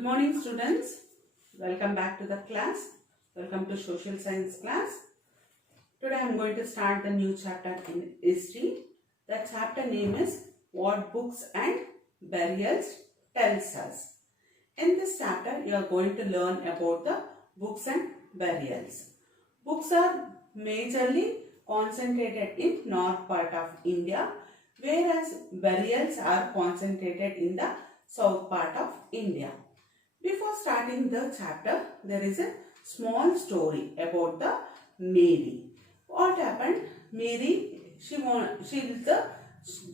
Good morning, students. Welcome back to the class. Welcome to social science class. Today I am going to start the new chapter in history. The chapter name is What Books and Burials Tells Us. In this chapter you are going to learn about the books and burials. Books are majorly concentrated in north part of India, whereas burials are concentrated in the south part of India. Before starting the chapter, there is a small story about the Mary. What happened? Mary, she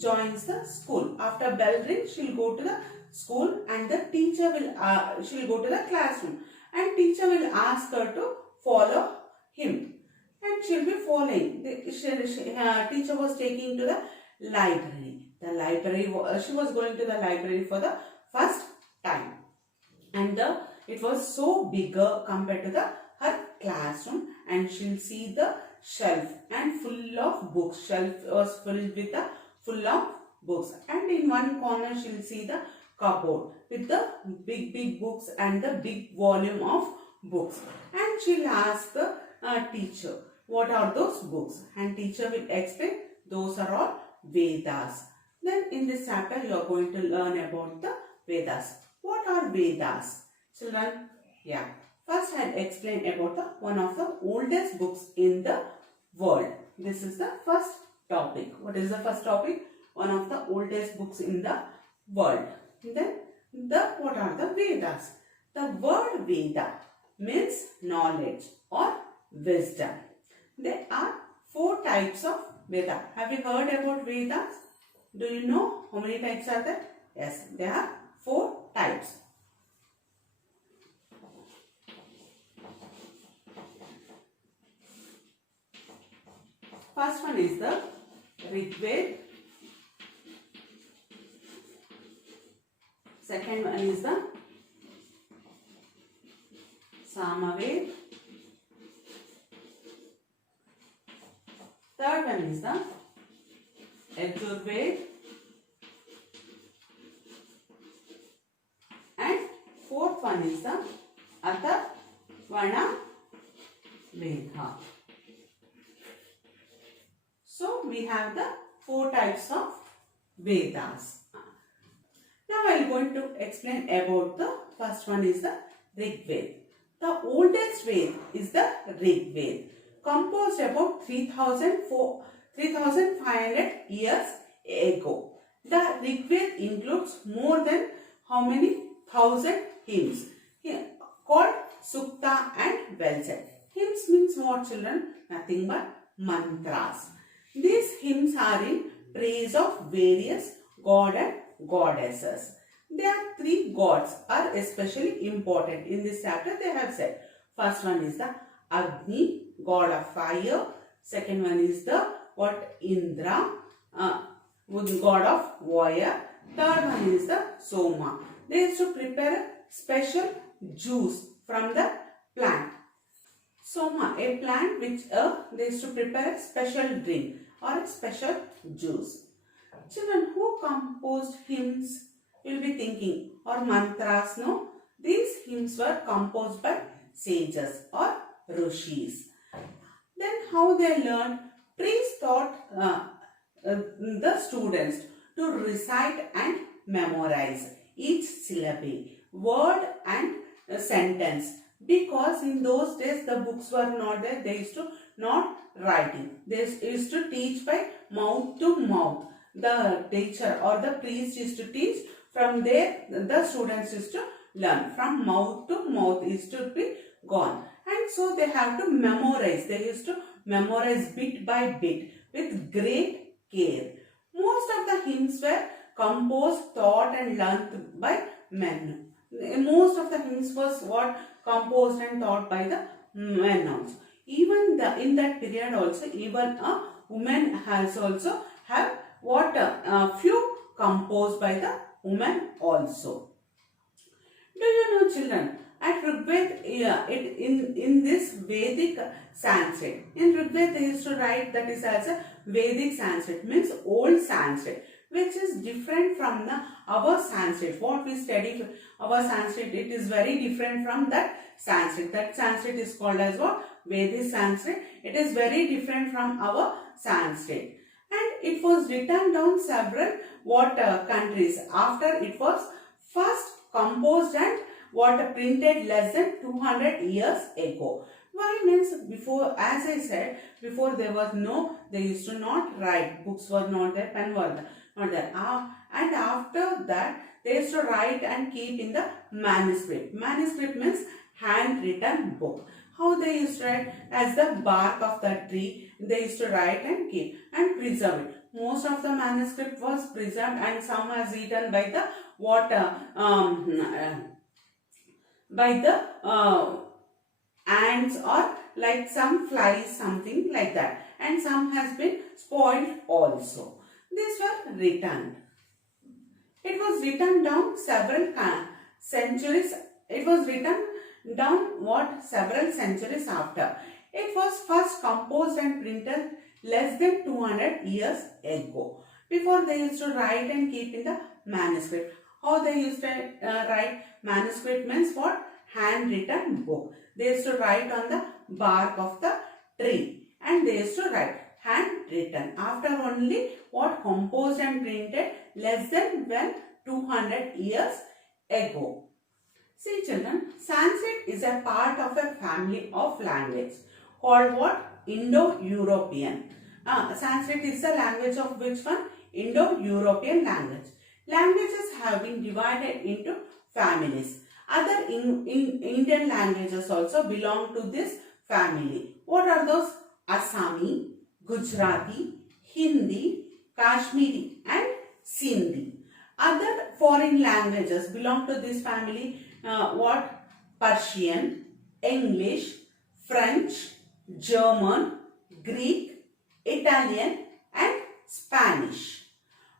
joins the school. After bell ring, she'll go to the school, and the teacher will she'll go to the classroom, and teacher will ask her to follow him, and she'll be following. Teacher was taking to the library. She was going to the library for the first time. And it was so bigger compared to her classroom, and she'll see the shelf and full of books. Shelf was filled with full of books, and in one corner she'll see the cupboard with the big books and the big volume of books, and she'll ask the teacher, what are those books? And teacher will explain, those are all Vedas. Then in this chapter you are going to learn about the Vedas. What are Vedas? Children, yeah. First I'll explain about one of the oldest books in the world. This is the first topic. What is the first topic? One of the oldest books in the world. Then what are the Vedas? The word Veda means knowledge or wisdom. There are 4 types of Veda. Have you heard about Vedas? Do you know how many types are there? Yes, there are 4 types. First one is the Rigveda. Second one is the Samaveda. Third one is the Yajurveda. And fourth one is the Atharvana Veda. So we have the 4 types of Vedas. Now I am going to explain about the first one is the Rigveda. The oldest Veda is the Rigveda, composed about 3,500 years ago. The Rigveda includes more than how many? 1,000 hymns called Sukta and Valsa. Hymns means what, children? Nothing but mantras. These hymns are in praise of various god and goddesses. There are 3 gods are especially important in this chapter. They have said, first one is the Agni, god of fire. Second one is the Indra, god of warrior. Third one is the Soma. They used to prepare special juice from the plant. Soma, a plant which they used to prepare a special drink or a special juice. Children, who composed hymns? You will be thinking, or mantras, no? These hymns were composed by sages or rishis. Then how they learned? Priests taught the students to recite and memorize each syllable, word and sentence, because in those days the books were not there. They used to not writing. They used to teach by mouth to mouth. The teacher or the priest used to teach. From there the students used to learn. From mouth to mouth used to be gone. And so they have to memorize. They used to memorize bit by bit with great care. Most of the hymns were composed, taught and learned by men. Most of the hymns was what? Composed and taught by the men also. Even in that period also, even a woman has also have few composed by the woman also. Do you know, children, at Rigveda, in this Vedic Sanskrit, in Rigveda they used to write that is as a Vedic Sanskrit, means old Sanskrit. which is different from our Sanskrit. What we study our Sanskrit, it is very different from that Sanskrit. That Sanskrit is called as what? Vedic Sanskrit. It is very different from our Sanskrit. And it was written down several countries after it was first composed and printed less than 200 years ago. Why means before, as I said, before they used to not write, books were not there, pen were not there. And after that, they used to write and keep in the manuscript. Manuscript means handwritten book. How they used to write? As the bark of the tree, they used to write and keep and preserve it. Most of the manuscript was preserved and some was eaten by the water, by the ants or like some flies, something like that. And some has been spoiled also. These were written. It was written down several centuries. It was written down several centuries after. It was first composed and printed less than 200 years ago. Before they used to write and keep in the manuscript. How they used to write? Manuscript means what? Handwritten book. They used to write on the bark of the tree and they used to write handwritten. After only composed and printed less than 200 years ago. See children, Sanskrit is a part of a family of language called what? Indo-European. Sanskrit is the language of which one? Indo-European language. Languages have been divided into families. Other Indian languages also belong to this family. What are those? Assami, Gujarati, Hindi, Kashmiri and Sindhi. Other foreign languages belong to this family. Persian, English, French, German, Greek, Italian and Spanish.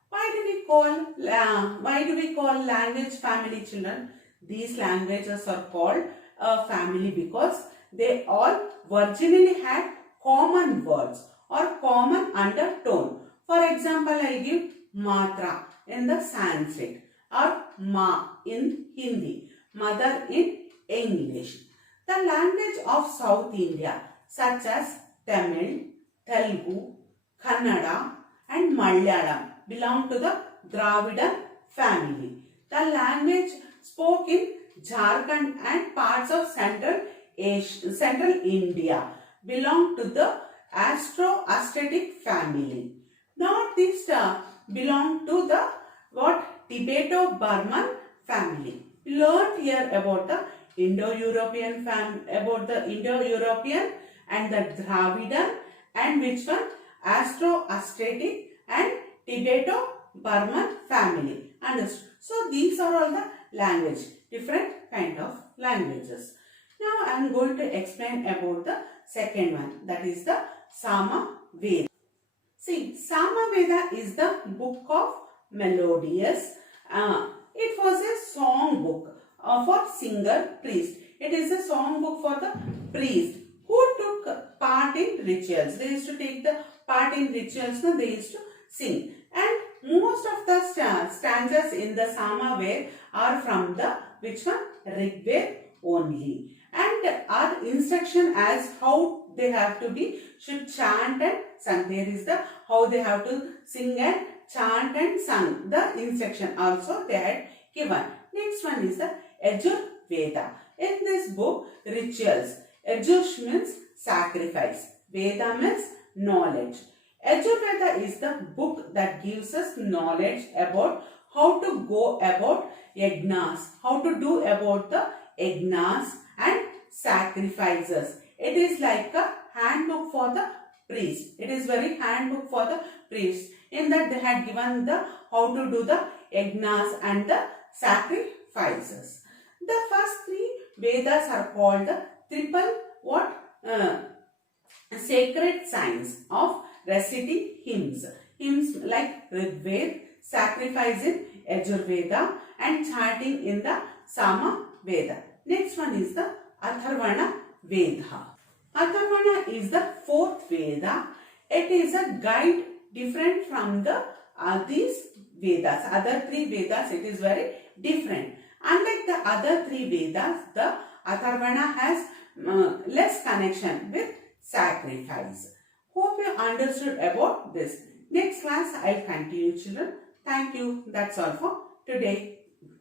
Why do we call language family, children? These languages are called a family because they all originally had common words or common undertone. For example, I give matra in the Sanskrit or ma in Hindi, mother in English. The language of South India such as Tamil, Telugu, Kannada and Malayalam belong to the Dravidian family. The language spoke in Jharkhand and parts of Central India belong to the Afro-Asiatic family. Northeast belong to the Tibeto-Burman family. We learned here about the Indo-European and the Dravidian and which one? Afro-Asiatic and Tibeto-Burman family. Understood? So these are all the language, different kind of languages. Now I am going to explain about the second one, that is the Sama Veda. See, Sama Veda is the book of melodious. It was a song book for singer priest. It is a song book for the priest who took part in rituals. They used to take the part in rituals, no, they used to sing. And most of the stanzas in the Sama Veda are from the which one? Rig Veda only. And our instruction as how they have to be should chant and sing. There is the how they have to sing and chant and sing. The instruction also they had given. Next one is the Yajur Veda. In this book, rituals. Yajur means sacrifice. Veda means knowledge. Yajur Veda is the book that gives us knowledge about how to go about yajnas, how to do about the yajnas and sacrifices. It is like a handbook for the priest. It is very handbook for the priest. In that they had given the how to do the yajnas and the sacrifices. The first three Vedas are called the triple sacred signs of reciting hymns. Hymns like Rig Veda, sacrifice in Yajur Veda and chanting in the Sama Veda. Next one is the Atharvana Veda. Atharvana is the fourth Veda. It is a guide different from the these Vedas. Other three Vedas, it is very different. Unlike the other three Vedas, the Atharvana has less connection with sacrifice. Hope you understood about this. Next class, I'll continue, children. Thank you. That's all for today.